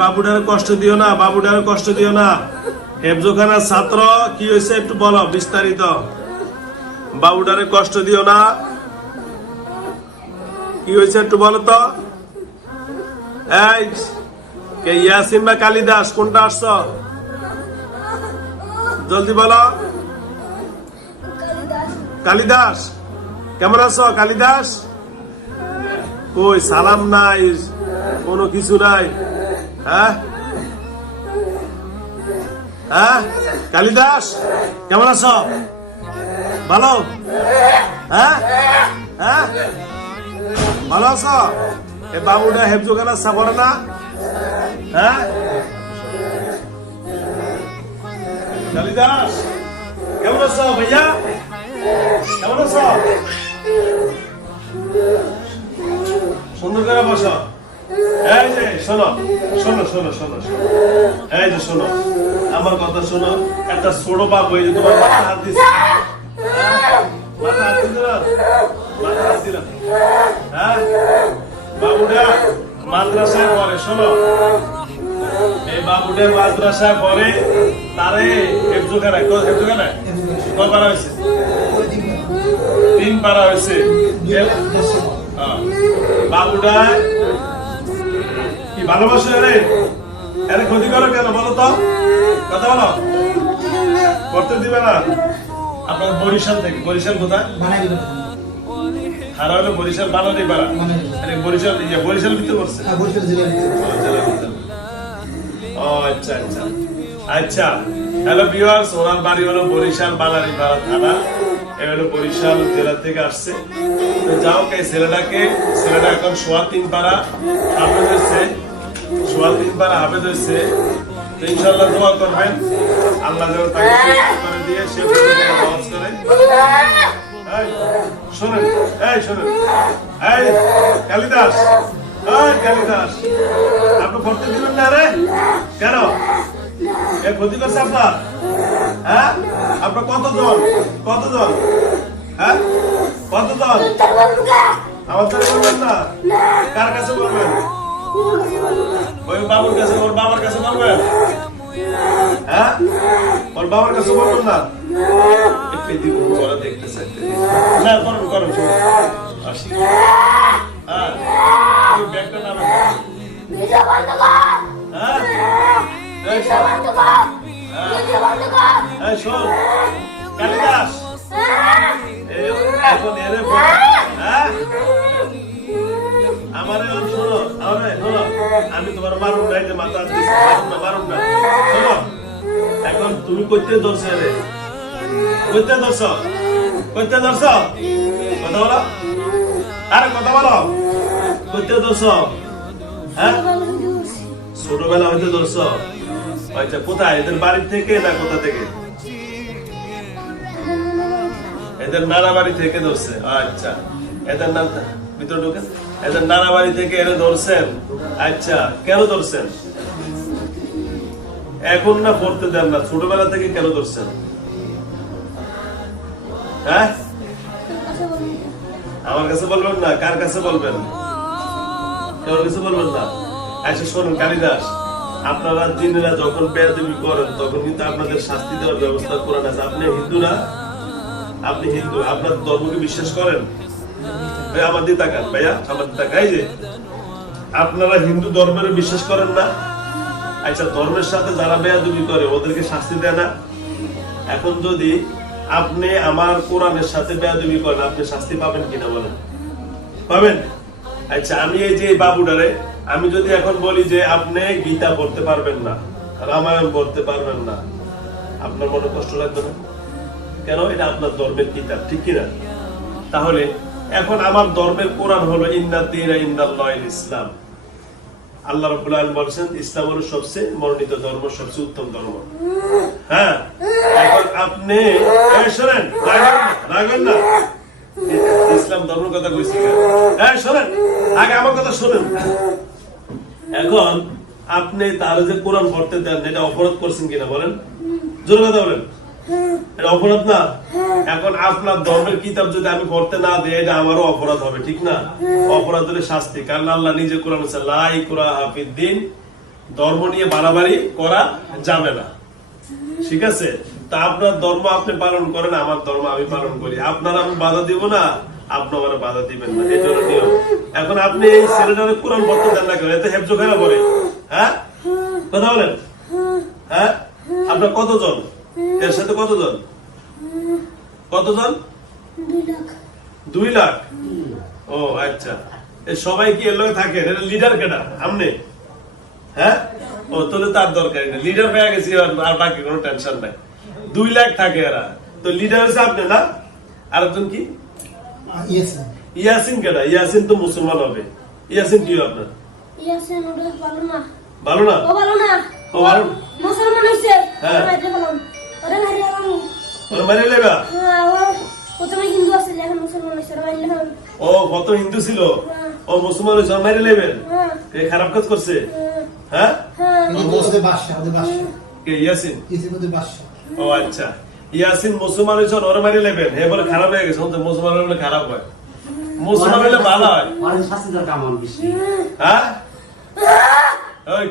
বাবুটার কষ্ট দিও না, বাবুটার কষ্ট দিও না। হেফজোখানার ছাত্র কি হয়েছে একটু বলো বিস্তারিত। বাবুটারে কষ্ট দিও না, কি হয়েছে একটু বলো তো। এই কে ইয়াসিন বা কালিদাস কোনটা আসছ? জলদি বলো। কালিদাস কেমন আছো? কালিদাস কই সালাম নাই, কোনো কিছু নাই। হ্যাঁ হ্যাঁ কালিদাস কেমন আছো? ভালো? হ্যাঁ হ্যাঁ ভালো আছো? এ বাবুটা হেফজোখানা সাপড়ে না? হ্যাঁ কালিদাস কেমন আছো ভাইয়া? কেমন আছো? সুন্দর করে বসো। এই যে শোনো শোনো শোনো শোনো শোনো, এই যে শোনো আমার কথা শোনো। একটা ছোট বাবু এই যে তোমার মাথা হাত দিচ্ছে, মাথা হাত দিল না, মাথা হাত দিল। হ্যাঁ বাবুটা মাদ্রাসায় পড়ে, শোনো এই বাবুটা মাদ্রাসায় পড়ে। তারে হেফজোখানায় কয় পারা হয়েছে? 3 পারা হয়েছে। বাবুটা কি ভালোবাসে? আরে ক্ষতি করো কেন বলো তো, কথা বলো। করতে দিবে না। আপনার বরিশাল থেকে, বরিশাল কোথায়? হারা হলো বরিশাল বানানি পাড়া। বরিশাল বরিশাল ভিতরে পড়ছে। ও আচ্ছা আচ্ছা আচ্ছা। হ্যালো ভিউয়ার্স, ওনার বাড়ি হলো বরিশাল বানানি পাড়া থানা, এই হলো বরিশাল জেলা থেকে আসছে। যাও কে ছেলেটা এখন 3.25 পারা হাফেজ হয়েছে, 3.25 পারা হাফেজ হয়েছে। ইনশাআল্লাহ দোয়া করবেন আল্লাহ যেন তাকে সুস্থ করে দিয়ে সে সহজ করে। শোনেন এই শোনেন, এই কালিদাস, এই কালিদাস আপনি পড়তে দিবেন না রে? কেন এ ক্ষতি করছে আপনার? হ্যাঁ আপনার কতজন? হ্যাঁ কতজন? আমার কাছে বলবেন না, কার কাছে বলবেন? ওই বাবুর কাছে, ওর বাবার কাছে বলবেন? হ্যাঁ ওর বাবার কাছে বলবেন না? দেখতে চাইতে না, করুন করুন আসি। হ্যাঁ ব্যাগটা নামে। হ্যাঁ শোন কালিদাস, এখন এরে হ্যাঁ আমার শোনো, শোনো আমি তোমার মারুন না, যে মাথা মারুন না। শোনো এখন তুমি করতে ধরছো, রে করতে ধরছো, করতে ধরছো, কথা বলো। আরে কথা বলো, করতে ধরছো? হ্যাঁ ছোটবেলা হইতে ধরছো? আচ্ছা কোথায়? এদের বাড়ি থেকে না কোথা থেকে? এদের নানা বাড়ি থেকে ধরছে। আচ্ছা এদের নাম ভিতরে ঢুকেন, এদের নানা বাড়ি থেকে এনে ধরছেন। আচ্ছা কেন ধরছেন? এখন না পড়তে দেন না, ছোটবেলা থেকে কেন ধরছেন? হ্যাঁ আমার কাছে বলবেন না, কার কাছে বলবেন? কার কাছে বলবেন না? আচ্ছা শোনেন কালিদাস, আপনারা জিনেরা যখন বেয়াদবি করেন তখন কিন্তু আপনাদের শাস্তি দেওয়ার ব্যবস্থা করেন আছে। আপনি হিন্দু না? আপনি হিন্দু, আপনার ধর্মকে বিশ্বাস করেন? আমার দিয়ে তাকান ভাইয়া, আমার দিয়ে তাকান। এই যে আপনারা হিন্দু ধর্মের বিশ্বাস করেন না? আচ্ছা ধর্মের সাথে যারা বেয়াদবি করে ওদেরকে শাস্তি দেয় না? এখন যদি আপনি আমার কোরআনের সাথে বেয়াদবি করেন, আপনি শাস্তি পাবেন কিনা বলেন? পাবেন? আচ্ছা আমি এই যে বাবুটারে আমি যদি এখন বলি যে আপনি গীতা পড়তে পারবেন না, রামায়ণ পড়তে পারবেন না, আপনার মনে কষ্ট লাগবে না? কেন? এটা আপনার ধর্মের কিতাব, ঠিক কিনা? তাহলে এখন আমার ধর্মের কোরআন হলো ইন্নাদ্দীনা ইনদাল্লাহিল ইসলাম। আল্লাহ রাব্বুল আলামিন বলেছেন ইসলাম হলো সবচেয়ে মনোনীত ধর্ম, সবচেয়ে উত্তম ধর্ম। হ্যাঁ এখন আপনি শোনেন, রাগেন না, ইসলাম ধর্ম কথা কইছি। হ্যাঁ শোনেন, আগে আমার কথা শোনেন। এখন আপনি তার যে কোরআন পড়তে দেন, এটা অপরাধ করছেন কিনা বলেন? জোরে কথা বলেন, এটা অপরাধ না? এখন আপনার ধর্মের কিতাব যদি আমি পড়তে না দিই, এটা আমারও অপরাধ হবে, ঠিক না? অপরাধের শাস্তি, কারণ আল্লাহ নিজে কোরআন বলেছে লা ইকরাহা ফিদ্দীন ধর্ম নিয়ে বাড়াবাড়ি করা যাবে না, ঠিক আছে? তা আপনার ধর্ম আপনি পালন করেন, আমার ধর্ম আমি পালন করি। আপনার আমি বাধা দিব না, আপনি আমার বাধা দিবেন না, এই জন্য নিয়ম। এখন আপনি এই ছেলেটারে কোরআন পড়তে দেন না কেন? এতে হেফজ খেলা পড়ে, হ্যাঁ? কথা বলেন, হ্যাঁ? আপনার কতজন এর সাথে? কতজন? 2 লাখ। ও আচ্ছা, এই সবাই কি এর লগে থাকে? লিডার কেটা? আপনি? হ্যাঁ? ও তাহলে তার দরকারই না, লিডার হয়ে গেছি, আর বাকি কোনো টেনশন নাই। 2 লাখ থাকে এরা, তো লিডার হচ্ছে আপনি না? আরেকজন কি? ইয়াসিন কেটা? ইয়াসিন তো মুসলমান হবে। ইয়াসিন কি আপনার? ইয়াসিন ওটা ভালো না। ভালো না? ও ভালো না। ও ভালো মুসলমান হইছে। হ্যাঁ। ওরে মারি আলাম। ওরে মারি লেবা? হ্যাঁ, ও প্রথমে হিন্দু আছে, এখন মুসলমান হইছে, ওরে মারি আলাম। ও কত হিন্দু ছিল, ও মুসলমান হয়েছে, ওরে মারি লেবেন? হ্যাঁ। কে খারাপ কাজ করছে? হ্যাঁ? হ্যাঁ। কে ইয়াসিন? ও আচ্ছা, ইয়াসিন মুসলমান হয়েছে, ওরে মারি লেবেন? হে বলে খারাপ হয়ে গেছে, মুসলমান হলে খারাপ হয়, মুসলমান হলে ভালো হয়। শাস্তি দরকার আমার বেশি। হ্যাঁ? ওই